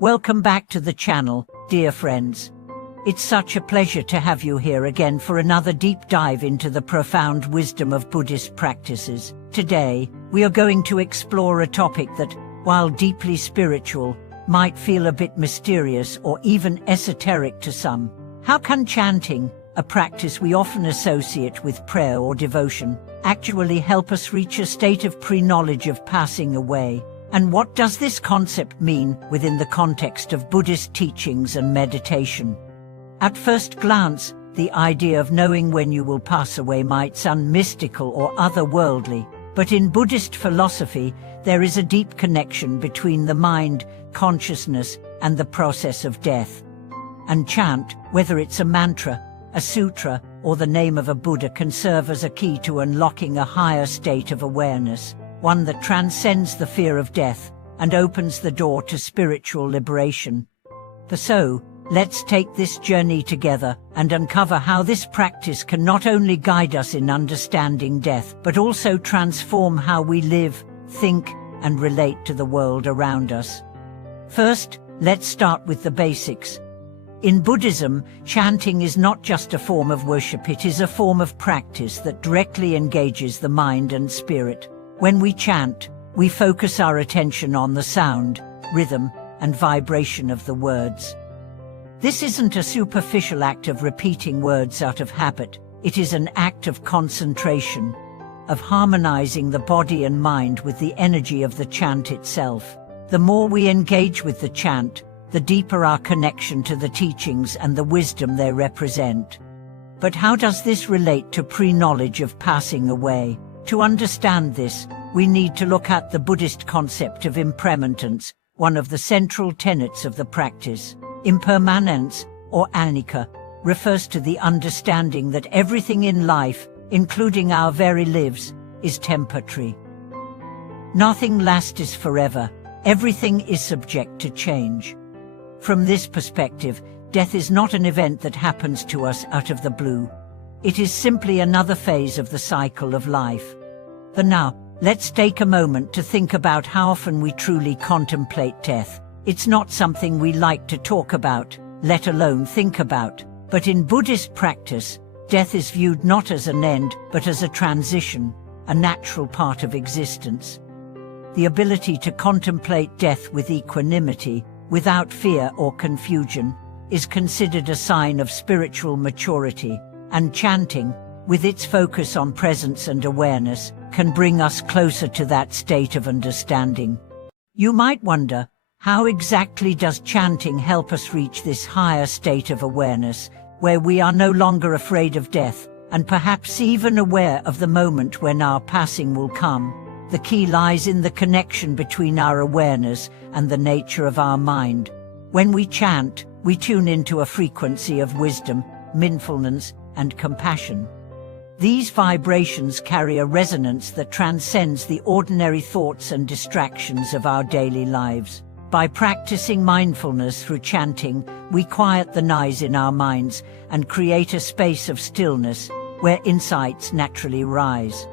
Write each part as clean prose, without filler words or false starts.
Welcome back to the channel, dear friends. It's such a pleasure to have you here again for another deep dive into the profound wisdom of Buddhist practices. Today, we are going to explore a topic that, while deeply spiritual, might feel a bit mysterious or even esoteric to some. How can chanting, a practice we often associate with prayer or devotion, actually help us reach a state of pre-knowledge of passing away? And what does this concept mean within the context of Buddhist teachings and meditation? At first glance, the idea of knowing when you will pass away might sound mystical or otherworldly, but in Buddhist philosophy, there is a deep connection between the mind, consciousness, and the process of death. And chant, whether it's a mantra, a sutra, or the name of a Buddha, can serve as a key to unlocking a higher state of awareness, one that transcends the fear of death and opens the door to spiritual liberation. So, let's take this journey together and uncover how this practice can not only guide us in understanding death, but also transform how we live, think, and relate to the world around us. First, let's start with the basics. In Buddhism, chanting is not just a form of worship, it is a form of practice that directly engages the mind and spirit. When we chant, we focus our attention on the sound, rhythm, and vibration of the words. This isn't a superficial act of repeating words out of habit. It is an act of concentration, of harmonizing the body and mind with the energy of the chant itself. The more we engage with the chant, the deeper our connection to the teachings and the wisdom they represent. But how does this relate to pre-knowledge of passing away? To understand this, we need to look at the Buddhist concept of impermanence, one of the central tenets of the practice. Impermanence, or anicca, refers to the understanding that everything in life, including our very lives, is temporary. Nothing lasts forever. Everything is subject to change. From this perspective, death is not an event that happens to us out of the blue. It is simply another phase of the cycle of life. Now, let's take a moment to think about how often we truly contemplate death. It's not something we like to talk about, let alone think about. But in Buddhist practice, death is viewed not as an end, but as a transition, a natural part of existence. The ability to contemplate death with equanimity, without fear or confusion, is considered a sign of spiritual maturity, and chanting, with its focus on presence and awareness, can bring us closer to that state of understanding. You might wonder, how exactly does chanting help us reach this higher state of awareness, where we are no longer afraid of death, and perhaps even aware of the moment when our passing will come? The key lies in the connection between our awareness and the nature of our mind. When we chant, we tune into a frequency of wisdom, mindfulness, and compassion. These vibrations carry a resonance that transcends the ordinary thoughts and distractions of our daily lives. By practicing mindfulness through chanting, we quiet the noise in our minds and create a space of stillness where insights naturally rise.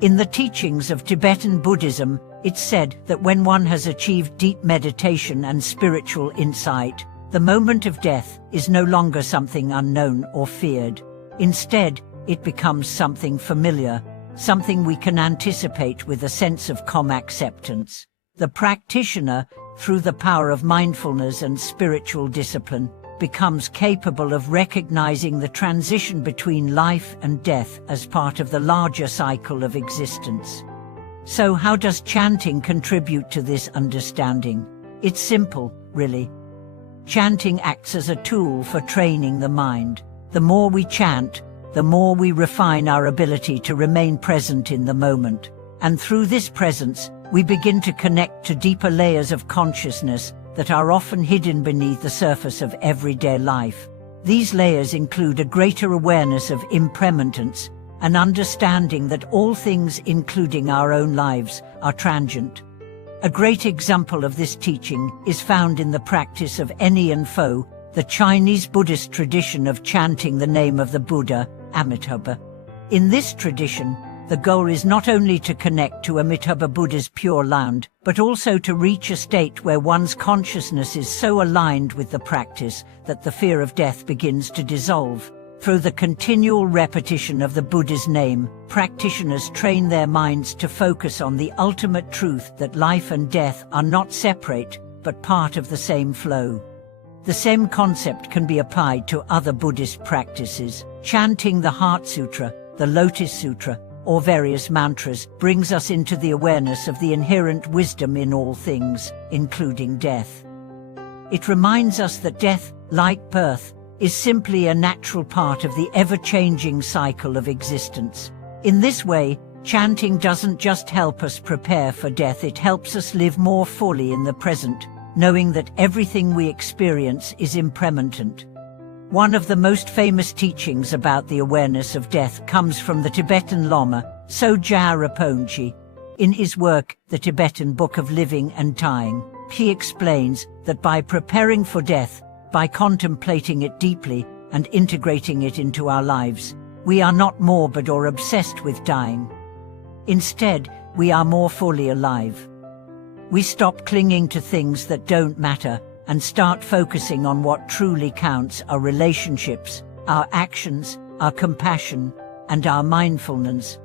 In the teachings of Tibetan Buddhism, it's said that when one has achieved deep meditation and spiritual insight, the moment of death is no longer something unknown or feared. Instead, it becomes something familiar, something we can anticipate with a sense of calm acceptance. The practitioner, through the power of mindfulness and spiritual discipline, becomes capable of recognizing the transition between life and death as part of the larger cycle of existence. So how does chanting contribute to this understanding? It's simple, really. Chanting acts as a tool for training the mind. The more we chant, the more we refine our ability to remain present in the moment. And through this presence, we begin to connect to deeper layers of consciousness that are often hidden beneath the surface of everyday life. These layers include a greater awareness of impermanence, an understanding that all things, including our own lives, are transient. A great example of this teaching is found in the practice of Enian Fo, the Chinese Buddhist tradition of chanting the name of the Buddha, Amitabha. In this tradition, The goal is not only to connect to Amitabha Buddha's Pure Land, but also to reach a state where one's consciousness is so aligned with the practice that the fear of death begins to dissolve. Through the continual repetition of the Buddha's name, practitioners train their minds to focus on the ultimate truth that life and death are not separate, but part of the same flow. The same concept can be applied to other Buddhist practices. Chanting the Heart Sutra, the Lotus Sutra, or various mantras brings us into the awareness of the inherent wisdom in all things, including death. It reminds us that death, like birth, is simply a natural part of the ever-changing cycle of existence. In this way, chanting doesn't just help us prepare for death, it helps us live more fully in the present, knowing that everything we experience is impermanent. One of the most famous teachings about the awareness of death comes from the Tibetan Lama, Sogyal Rinpoche. In his work, The Tibetan Book of Living and Dying, he explains that by preparing for death, by contemplating it deeply and integrating it into our lives, we are not morbid or obsessed with dying. Instead, we are more fully alive. We stop clinging to things that don't matter and start focusing on what truly counts: our relationships, our actions, our compassion, and our mindfulness.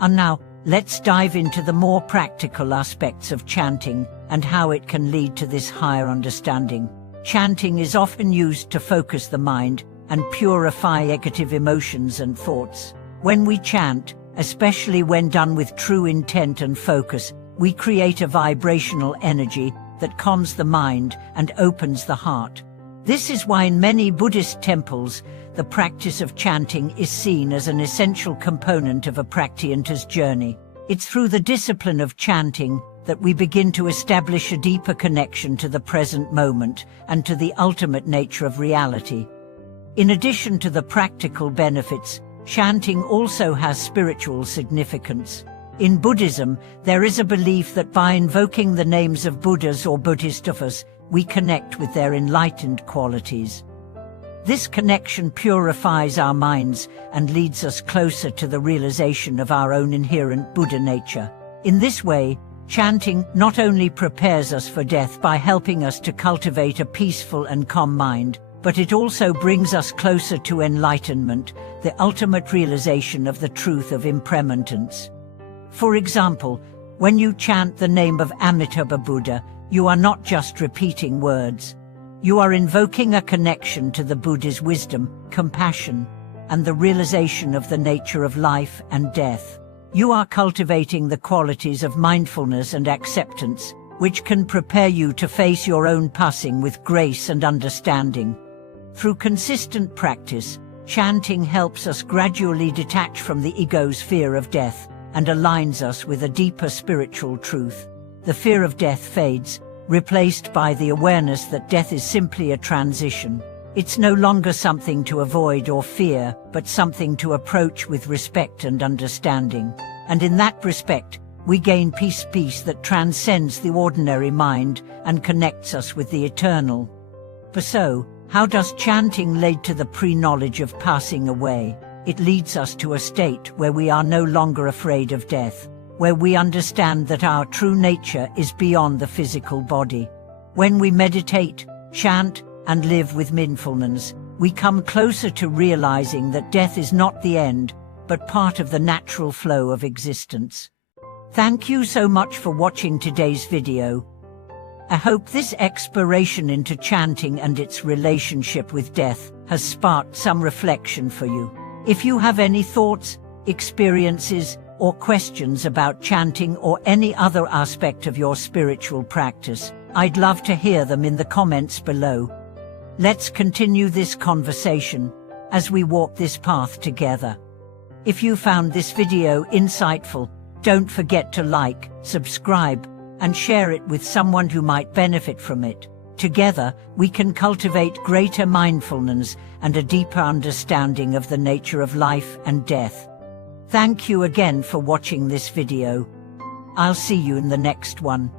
And now, let's dive into the more practical aspects of chanting and how it can lead to this higher understanding. Chanting is often used to focus the mind and purify negative emotions and thoughts. When we chant, especially when done with true intent and focus, we create a vibrational energy that calms the mind and opens the heart. This is why in many Buddhist temples, the practice of chanting is seen as an essential component of a practitioner's journey. It's through the discipline of chanting that we begin to establish a deeper connection to the present moment and to the ultimate nature of reality. In addition to the practical benefits, chanting also has spiritual significance. In Buddhism, there is a belief that by invoking the names of Buddhas or Bodhisattvas, we connect with their enlightened qualities. This connection purifies our minds and leads us closer to the realization of our own inherent Buddha nature. In this way, chanting not only prepares us for death by helping us to cultivate a peaceful and calm mind, but it also brings us closer to enlightenment, the ultimate realization of the truth of impermanence. For example, when you chant the name of Amitabha Buddha, you are not just repeating words. You are invoking a connection to the Buddha's wisdom, compassion, and the realization of the nature of life and death. You are cultivating the qualities of mindfulness and acceptance, which can prepare you to face your own passing with grace and understanding. Through consistent practice, chanting helps us gradually detach from the ego's fear of death and aligns us with a deeper spiritual truth. The fear of death fades, replaced by the awareness that death is simply a transition. It's no longer something to avoid or fear, but something to approach with respect and understanding. And in that respect, we gain peace that transcends the ordinary mind and connects us with the eternal. So, how does chanting lead to the pre-knowledge of passing away? It leads us to a state where we are no longer afraid of death, where we understand that our true nature is beyond the physical body. When we meditate, chant, and live with mindfulness, we come closer to realizing that death is not the end, but part of the natural flow of existence. Thank you so much for watching today's video. I hope this exploration into chanting and its relationship with death has sparked some reflection for you. If you have any thoughts, experiences, or questions about chanting or any other aspect of your spiritual practice, I'd love to hear them in the comments below. Let's continue this conversation as we walk this path together. If you found this video insightful, don't forget to like, subscribe, and share it with someone who might benefit from it. Together, we can cultivate greater mindfulness and a deeper understanding of the nature of life and death. Thank you again for watching this video. I'll see you in the next one.